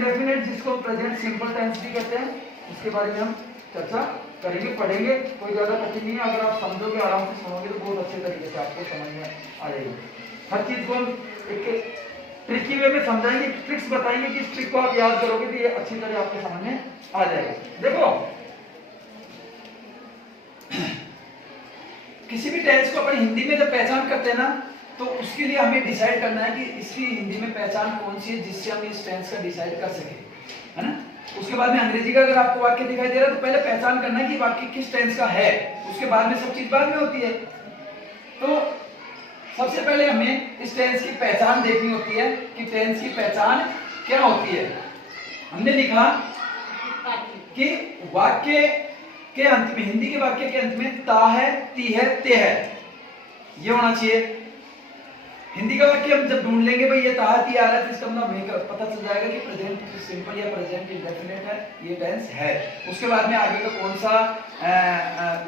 Indefinite जिसको present simple tense भी कहते हैं, इसके बारे में हम चर्चा करेंगे, पढ़ेंगे। कोई ज़्यादा कठिन नहीं है, अगर आप समझोगे, आराम से सुनोगे तो बहुत अच्छे तरीके से आपको समझ में आ जाएगी। हर चीज़ को हम एक ट्रिकी वे में समझाएंगे, ट्रिक्स बताएंगे कि इस ट्रिक को आप याद करोगे तो ये अच्छी तरह आपके समझ में आ जाएगा। देखो, किसी भी टेंस को अपन हिंदी में जब पहचान करते हैं ना, तो उसके लिए हमें डिसाइड करना है कि इसकी हिंदी में पहचान कौन सी है जिससे हम इस टेंस का डिसाइड कर सके, है ना। उसके बाद में अंग्रेजी का अगर आपको वाक्य दिखाई दे रहा है तो पहले पहचान करना है कि वाक्य किस टेंस का है, उसके बाद में सब चीज बाद में होती है। तो सबसे पहले हमें इस टेंस की पहचान देखनी होती है कि टेंस की पहचान क्या होती है। हमने लिखा कि वाक्य के अंत में, हिंदी के वाक्य के अंत में ता है, ती है, ते है, ये होना चाहिए। हिंदी का वाक्य हम जब ढूंढ लेंगे भाई ये ता ती आ रहा है तो इसका मतलब हमें पता चल जाएगा कि प्रेजेंट सिंपल या प्रेजेंट इंडेफिनिट है, ये टेंस है। उसके बाद में आगे का कौन सा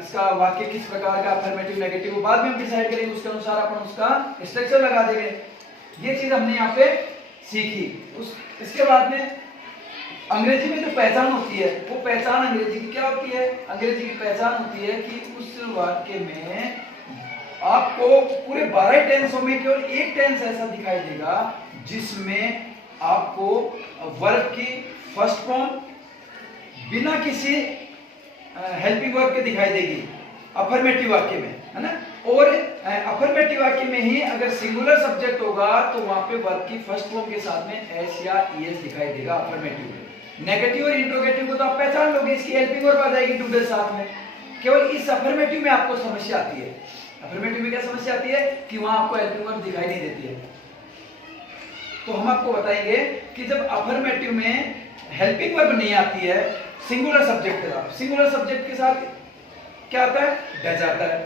इसका वाक्य किस प्रकार का, अफर्मेटिव, नेगेटिव, बाद में हम डिसाइड करेंगे, उसके अनुसार अपन उसका स्ट्रक्चर लगा देंगे। ये चीज हमने यहाँ पे सीखी। इसके बाद में अंग्रेजी में जो पहचान होती है, वो पहचान अंग्रेजी की क्या होती है? अंग्रेजी की पहचान होती है कि उस वाक्य में आपको पूरे 12 टेंसों में केवल एक टेंस ऐसा दिखाई देगा जिसमें आपको वर्ब की फर्स्ट फॉर्म बिना किसी हेल्पिंग वर्ब के दिखाई देगी अफर्मेटिव वाक्य में, है ना। और अफर्मेटिव वाक्य में ही अगर सिंगुलर सब्जेक्ट होगा तो वहां पे वर्ब की फर्स्ट फॉर्म के साथ में एस या ईएस दिखाई देगा अफर्मेटिव में। नेगेटिव और इंट्रोगेटिव को तो आप पहचान लोगे, इसकी हेल्पिंग वर्ब आ जाएगी टू के साथ में। केवल इस अफर्मेटिव में आपको समस्या आती है। अफर्मेटिव में क्या समस्या आती है कि वहां आपको हेल्पिंग वर्ब दिखाई नहीं देती है। तो हम आपको बताएंगे कि जब अफर्मेटिव में हेल्पिंग वर्ब नहीं आती है सिंगुलर सब्जेक्ट के साथ, सिंगुलर सब्जेक्ट के साथ क्या आता है? डज आता है।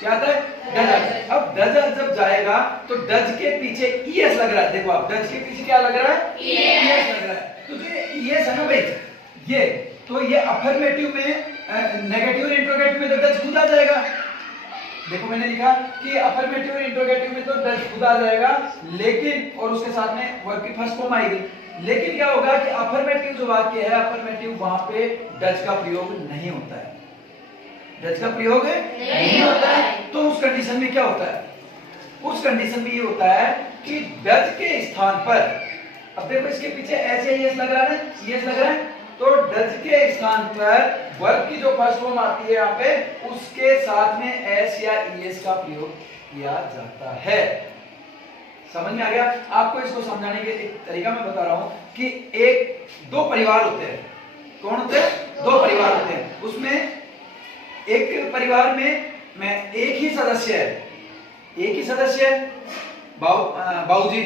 क्या आता है? डज आता है। अब डज जब जाएगा तो डज के पीछे ईएस लग रहा है। देखो आप, डज के पीछे क्या लग रहा है? ईएस लग रहा है। तो ये ईएस है ना भाई, ये तो ये अफर्मेटिव में, नेगेटिव और इंट्रोगेटिव में तो डज खुद आ जाएगा। देखो मैंने लिखा कि अफर्मेटिव और इंट्रोगेटिव में तो डज खुद आ जाएगा, लेकिन और उसके साथ में वर्ब की फर्स्ट फॉर्म आएगी। लेकिन क्या होगा कि अफर्मेटिव जो वाक्य है, अफर्मेटिव वहां पे डज का प्रयोग नहीं होता है। डज का प्रयोग नहीं होता है। तो उस कंडीशन में क्या होता है? उस कंडीशन में ये होता है कि डज के स्थान पर, अब देखो इसके पीछे ऐसे ही लग रहा है, ये लग रहा है, तो डज के स्थान पर वर्ब की जो फर्स्ट फॉर्म आती है यहाँ पे, उसके साथ में एस या ईएस का प्रयोग किया जाता है। समझ में आ गया? आपको इसको समझाने के एक तरीका मैं बता रहा हूं कि दो परिवार होते हैं। कौन होते हैं? दो परिवार होते हैं। उसमें एक परिवार में एक ही सदस्य है, एक ही सदस्य है बाबूजी,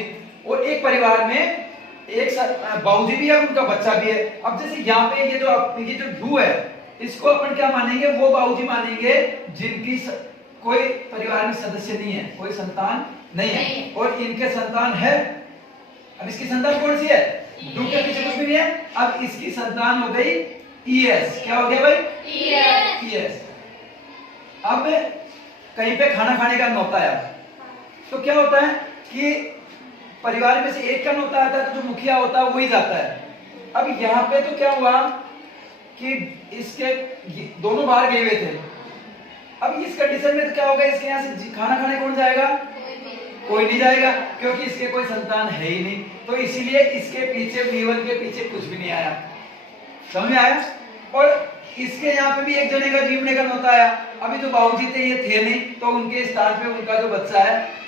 और एक परिवार में एक बाबूजी भी है, उनका बच्चा भी है। अब जैसे यहाँ पे ये जो डू है, इसको अपन क्या मानेंगे? वो बाबूजी मानेंगे जिनकी कोई परिवार में सदस्य नहीं है, कोई संतान नहीं है, और इनके संतान है। अब इसकी संतान कौन सी है? डू के पीछे कुछ भी नहीं है। अब इसकी संतान हो गई ईएस। क्या हो गया भाई? ईएस। अब कहीं पे खाना खाने का न्योता है, तो क्या होता है कि परिवार में से एक का न्योता आता है तो जो मुखिया होता है वही जाता है। अब यहाँ पे तो क्या हुआ कि इसके दोनों बाहर गए हुए थे। अब इस कंडीशन में तो क्या होगा, इसके यहाँ से खाना खाने कौन जाएगा? कोई नहीं जाएगा, क्योंकि इसके कोई संतान है ही नहीं। तो इसीलिए इसके पीछे V1 के पीछे कुछ भी नहीं आया। समझ में आया? और इसके यहाँ पे भी एक जने का जीवने का न्योता आया। अभी जो बाबूजी थे ये थे नहीं, तो उनके स्थान पे उनका जो बच्चा है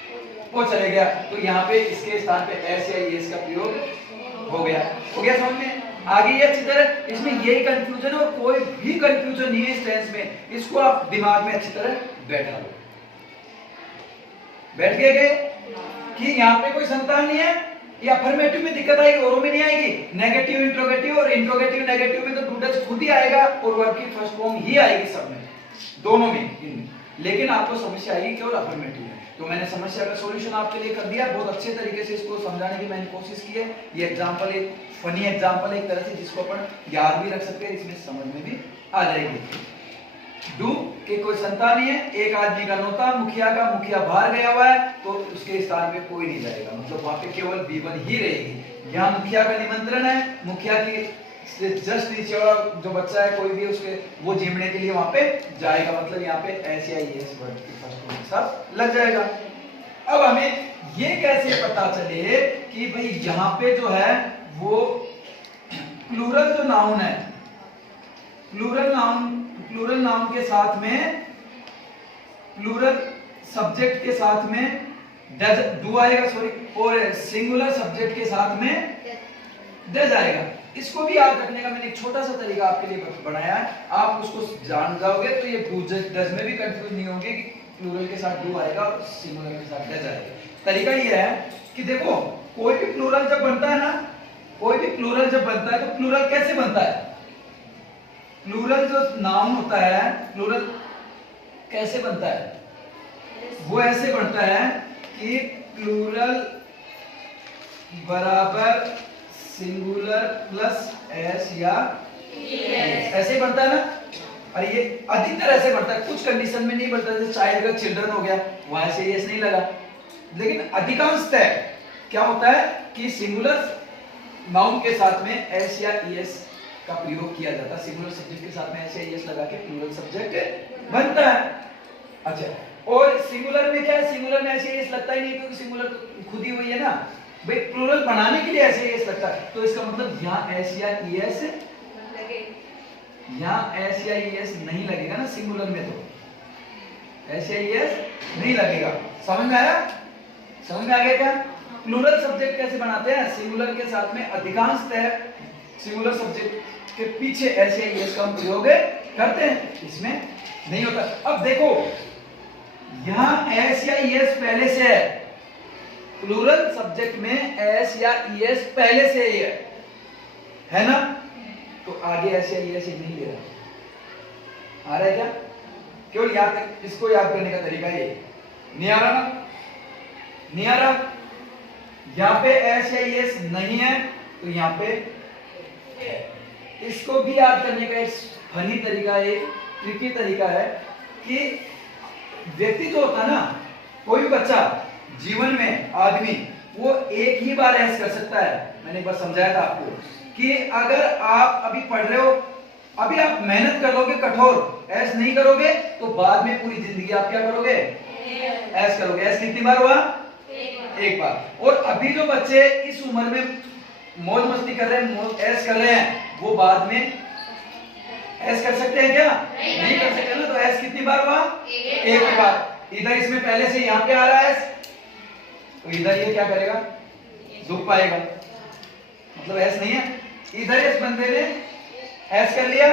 वो चले गया। तो यहाँ पे इसके स्थान पे एस या ईएस का प्रयोग हो गया। समझ में आगे? ये अच्छी तरह इसमें यही कंफ्यूजन है और कोई भी कंफ्यूजन नहीं है इस टेंस में। इसको आप दिमाग में अच्छी तरह बैठा लो। बैठ गए कि यहाँ पे कोई संतान नहीं है। ये अफर्मेटिव में दिक्कत आएगी, औरों में नहीं आएगी। नेगेटिव इंट्रोगेटिव और इंट्रोगेटिव नेगेटिव में तो टू डज खुद ही आएगा और वर्ब की फर्स्ट फॉर्म ही आएगी सब में, दोनों में। लेकिन आपको समस्या आएगी केवल अफर्मेटिव में। तो मैंने समस्या का सॉल्यूशन आपके लिए कर दिया। बहुत अच्छे तरीके से इसको समझाने की मैंने कोशिश की है। ये एग्जांपल एक फनी एग्जांपल है एक तरह से, जिसको अपन याद भी रख सकते हैं, इसमें समझ में भी आ जाएगी। डू के कोई संतान नहीं है, एक आदमी का न्योता, मुखिया बाहर गया हुआ है, तो उसके स्थान पे कोई नहीं जाएगा। मतलब वहां पे केवल V1 ही रहेगी। यहाँ मुखिया का निमंत्रण है, मुखिया की जस्ट नीचे वाला जो बच्चा है कोई भी उसके वो जिमने के लिए वहां पे जाएगा, मतलब यहाँ पे ऐसे या एस वर्ड की फर्स्ट सब लग जाएगा। अब हमें ये कैसे पता चले कि भाई यहाँ पे जो है वो प्लूरल जो नाउन है, प्लूरल नाउन के साथ में, प्लूरल सब्जेक्ट के साथ में डू आएगा, सॉरी, और सिंगुलर सब्जेक्ट के साथ में डज आएगा। इसको भी याद रखने का मैंने एक छोटा सा तरीका आपके लिए बनाया है, आप उसको जान जाओगे तो ये डज में भी कंफ्यूज नहीं होंगे कि प्लूरल के साथ डू आएगा और सिंगुलर के साथ डज आएगा। तरीका ये है कि देखो कोई भी प्लूरल जब बनता है ना, कोई भी प्लूरल जब बनता है तो प्लूरल कैसे बनता है? प्लूरल जो नाउन होता है, प्लूरल कैसे बनता है? वो ऐसे बनता है कि प्लूरल बराबर सिंगुलर प्लस एस या ऐसे बनता है ना। और ये अधिकतर ऐसे बनता है, कुछ कंडीशन में नहीं बनता, जैसे चाइल्ड का चिल्ड्रन हो गया वहां से एस नहीं लगा, लेकिन अधिकांशतः क्या होता है कि सिंगुलर नाउन के साथ में एस या ईएस का प्रयोग किया जाता है, सिंगुलर सब्जेक्ट के साथ में एस या ईएस लगा के प्लूरल सब्जेक्ट बनता है। अच्छा, और सिंगुलर में क्या है? सिंगुलर में ऐसे ईएस लगता ही नहीं, क्योंकि सिंगुलर तो खुद ही हुई है ना भाई, प्लूरल बनाने के लिए ऐसे ईएस लगता है, तो इसका मतलब यहाँ एस या ईएस लगे, यहाँ एस या ईएस नहीं लगेगा ना सिंगुलर में, तो एस या ईएस नहीं लगेगा। समझ में आया? समझ में आ गया क्या? प्लूरल सब्जेक्ट कैसे बनाते हैं? सिंगुलर के साथ में अधिकांशतः सिंगुलर सब्जेक्ट के पीछे एस या ईएस का हम प्रयोग करते हैं, इसमें नहीं होता। अब देखो यहाँ एस या ईएस पहले से है, प्लूरल सब्जेक्ट में एस या ईएस पहले से ही है ना, तो आगे एस या ईएस नहीं ले रहा। आ रहा है क्या? केवल याद, इसको याद करने का तरीका ये, नहीं आ रहा ना? नहीं आ रहा। यहाँ पे एस या ईएस नहीं है तो यहाँ पे, इसको भी याद करने का एक फनी तरीका, एक ट्रिकी तरीका है कि व्यक्ति जो होता है ना, कोई भी बच्चा जीवन में, आदमी, वो एक ही बार ऐस कर सकता है। मैंने एक बार समझाया था आपको कि अगर आप अभी पढ़ रहे हो, अभी आप मेहनत कर लोगे कठोर, ऐस नहीं करोगे तो बाद में पूरी जिंदगी आप क्या करोगे? ऐस करोगे। ऐस कितनी बार हुआ? एक बार। और अभी जो बच्चे इस उम्र में मौज मस्ती कर रहे हैं, ऐस कर रहे हैं, वो बाद में ऐस कर सकते हैं क्या? नहीं कर सकते ना। तो ऐस कितनी बार हुआ? एक ही बार। इधर इसमें पहले से यहाँ पे आ रहा है, तो इधर ये क्या करेगा? दुख पाएगा, मतलब ऐस नहीं है। इधर इस बंदे ने ऐस कर लिया,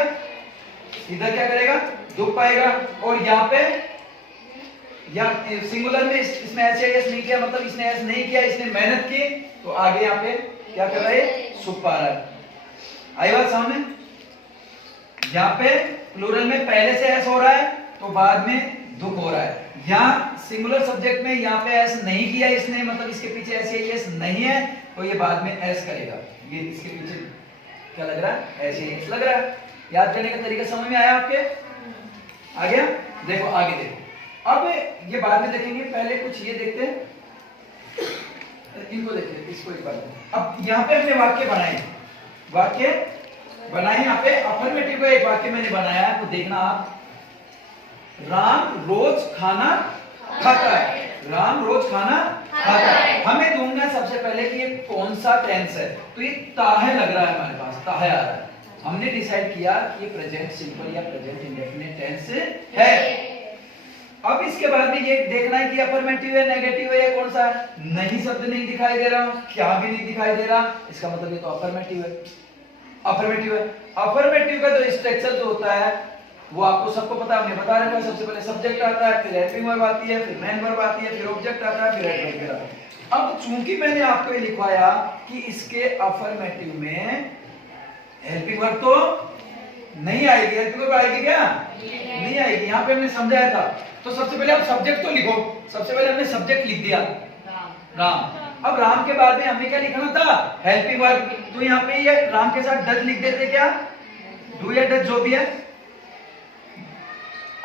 इधर क्या करेगा? दुख पाएगा। और यहाँ पे या सिंगुलर में इसमें ऐसे ऐस नहीं किया, मतलब इसने ऐस नहीं किया, इसने मेहनत की, तो आगे यहाँ पे क्या कर रहा है? सुख पा रहा है। आई बात समझ में? यहाँ पे प्लूरल में पहले से ऐस हो रहा है तो बाद में दुख हो रहा है। यहाँ सिंगुलर सब्जेक्ट में यहाँ पे ऐस नहीं किया इसने, मतलब इसके पीछे ऐसे ऐस नहीं है, तो ये बाद में ऐस करेगा। ये इसके पीछे क्या लग रहा है? ऐसे ऐस लग रहा है। याद करने का तरीका समझ में आया आपके? आ गया? देखो आगे देखो, अब ये बाद में देखेंगे, पहले कुछ ये देखते हैं, इनको देखते हैं, इसको एक बार। अब यहाँ पे हमने वाक्य बनाए, वाक्य बनाए। यहाँ पे अफर्मेटिव का एक वाक्य मैंने बनाया है, तो देखना आप। राम रोज खाना खाता है। राम रोज खाना खाता है। हमें ढूंढना सबसे पहले कि ये कौन सा टेंस है, तो ये ताहे लग रहा है हमारे पास, ताहे आ रहा है। हमने डिसाइड किया कि ये प्रेजेंट सिंपल या प्रेजेंट इंडेफिनिट टेंस है। अब इसके बाद में ये देखना है कि अफर्मेटिव है, नेगेटिव है, या कौन सा है। नहीं शब्द नहीं दिखाई दे रहा, क्या भी नहीं दिखाई दे रहा, इसका मतलब ये तो अफर्मेटिव है। अफर्मेटिव है। अफर्मेटिव का जो स्ट्रक्चर जो होता है वो आपको सबको पता है, हमने बता रखा है। सबसे पहले सब्जेक्ट आता है, फिर हेल्पिंग वर्ब आती है, फिर मेन वर्ब आती है, फिर ऑब्जेक्ट आता है, फिर एडवर्ब आता है। अब चूंकि मैंने आपको ये लिखवाया कि इसके अफर्मेटिव में हेल्पिंग वर्ब तो नहीं आएगी, हेल्पिंग वर्ब आएगी क्या? नहीं आएगी। यहाँ पे हमने समझाया था। तो सबसे पहले आप सब्जेक्ट तो लिखो। सबसे पहले हमने सब्जेक्ट लिख दिया, राम। अब राम के बाद में हमें क्या लिखना था? Helping verb. तो यहाँ पे ये राम के साथ डज लिख देते, क्या? डू या डज जो भी है।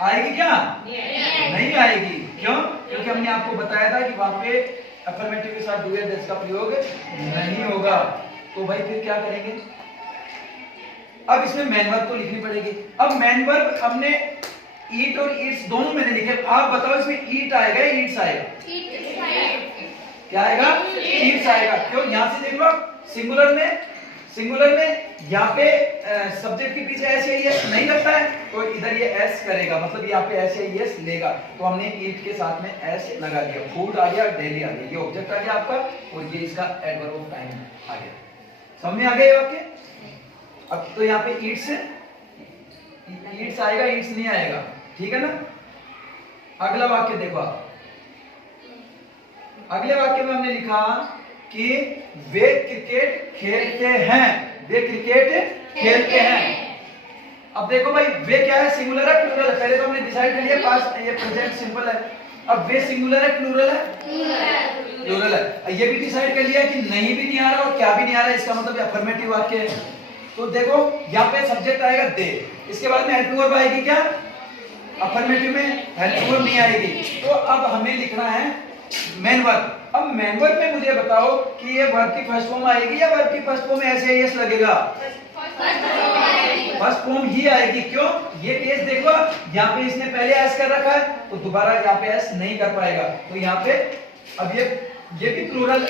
आएगी क्या? नहीं आएगी। क्यों? क्योंकि हमने आपको बताया था कि वहां पे अफर्मेटिव के साथ डू या दैट्स का प्रयोग नहीं होगा। तो भाई फिर क्या करेंगे? अब इसमें मेन वर्ब तो लिखनी पड़ेगी। अब मेन वर्ब हमने ईट और ईट्स दोनों मैंने लिखे। आप बताओ इसमें ईट आएगा या ईट्स आएगा? क्या आएगा? ईट्स आएगा। क्यों? यहां से देख लो, सिंगुलर में यहाँ पे सब्जेक्ट के पीछे एस या एस नहीं लगता है, तो इधर ये एस करेगा, मतलब यहाँ पे एस या एस लेगा। तो हमने ईट के साथ में एस लगा दिया। फूड आ गया, डेली आ गया, ये ऑब्जेक्ट आ गया आपका, और ये इसका एडवर्ब ऑफ टाइम आ गया। समझ में आ गया ये वाक्य? अब तो यहाँ पे ईट्स आएगा, ईट्स नहीं आएगा, ठीक है ना। अगला वाक्य देखो आप। अगले वाक्य में हमने लिखा कि वे क्रिकेट खेलते हैं, वे क्रिकेट खेलते हैं। अब देखो भाई, वे क्या है? सिंगुलर है, प्लूरल है? पहले तो हमने डिसाइड कर लिया, पास्ट ये प्रेजेंट सिंपल है। अब वे सिंगुलर है, प्लूरल है? प्लूरल है। ये भी डिसाइड कर लिया कि नहीं भी नहीं आ रहा और क्या भी नहीं आ रहा, इसका मतलब अफर्मेटिव वाक्य है। तो देखो यहाँ पे सब्जेक्ट आएगा दे, इसके बाद में हेल्पिंग वर्ब आएगी क्या? अफर्मेटिव में हेल्पिंग वर्ब नहीं आएगी। तो अब हमें लिखना है मेन वर्ब। अब मेन वर्ब में मुझे बताओ कि ये वर्ब की फर्स्ट फॉर्म आएगी या वर्ब की फर्स्ट फॉर्म में एस या एस लगेगा? फर्स्ट फॉर्म ही आएगी। क्यों? ये केस देखो, यहाँ पे इसने पहले एस कर रखा है, तो दोबारा यहाँ पे एस नहीं कर पाएगा। तो यहाँ पे अब ये भी प्लूरल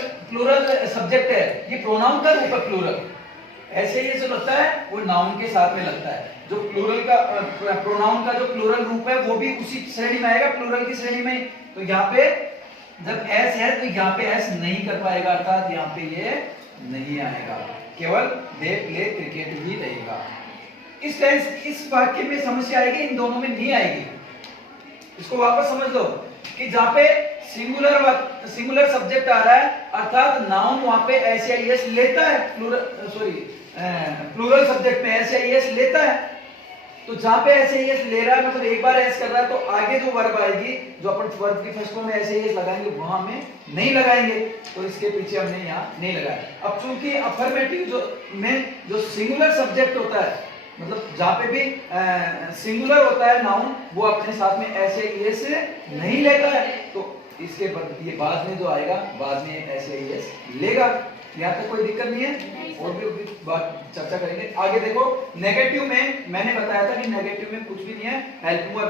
सब्जेक्ट है, ये प्रोनाउन का रूप है प्लूरल। ऐसे ये जो लगता है वो नाउन के साथ में लगता है। जो प्लूरल का प्रोनाउन का जो प्लूरल रूप है वो भी उसी श्रेणी में आएगा, प्लूरल की श्रेणी में। तो यहाँ पे जब एस है तो यहाँ पे एस नहीं कर पाएगा, अर्थात यहाँ पे ये नहीं आएगा, केवल दे प्ले क्रिकेट ही रहेगा। इस टेंस, इस वाक्य में समस्या आएगी, इन दोनों में नहीं आएगी। इसको वापस समझ लो कि जहाँ पे सिंगुलर सब्जेक्ट आ रहा है, अर्थात नाउन वहां पे एस या एस लेता है, प्लूरल सब्जेक्ट में एस या एस लेता है। तो जहां पे एस या एस ले रहा है, मतलब एक बार एस कर रहा है, तो आगे जो वर्ब आएगी, जो अपन वर्ब की फर्स्ट फॉर्म में एस या एस लगाएंगे, वहां में नहीं लगाएंगे। तो इसके पीछे हमने यहाँ नहीं लगाया। अब चूंकि अफर्मेटिव में जो सिंगुलर सब्जेक्ट होता है, मतलब जहां पे भी सिंगुलर होता है नाउन, वो अपने साथ में एस या एस नहीं लेता है। तो इसके ये बाद में जो आएगा, बाद में एस या एस लेगा। यहाँ तक कोई दिक्कत नहीं है, और भी बात चर्चा करेंगे आगे। देखो नेगेटिव में मैंने बताया था कि नेगेटिव में कुछ भी नहीं है, हेल्पिंग वर्ब